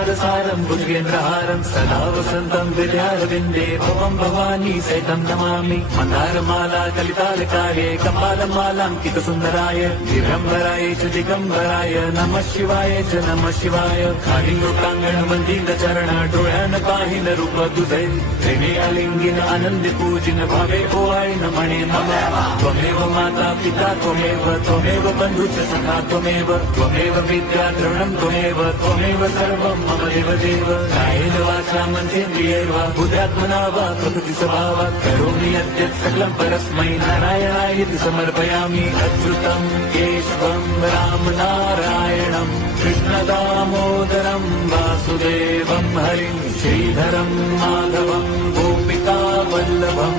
सारं भुजगेन्द्रहारं सदा वसन्तं विद्यारविन्दे भवं भवानी सहितं नमामि मन्दारमाला कलितालकाये कपालमालाङ्कितसुन्दराय दिगम्बराय च दिगम्बराय नमः शिवाय च नमः शिवाय कालिंगोटांगण मंदिर चरण डोळ्यान पाहिन रूप तुझे प्रेमे आलिंगिन आनंदी पूजिन भावे ओवाळीन म्हणे नमः त्वमेव माता पिता त्वमेव बंधुच सखा त्वमेव विद्या द्रवणं त्वमेव सर्वं मम देव कायेन वाचा मनसेन्द्रियैर्वा बुद्ध्यात्मना वा प्रकृति स्वभावात् करोमि यद्यत् सकलं परस्मै नारायणायेति समर्पयामि अच्युतं केशवं राम नारायणं कृष्णदामोदरं वासुदेवं हरिं श्रीधरं माधवं गोपिका वल्लभं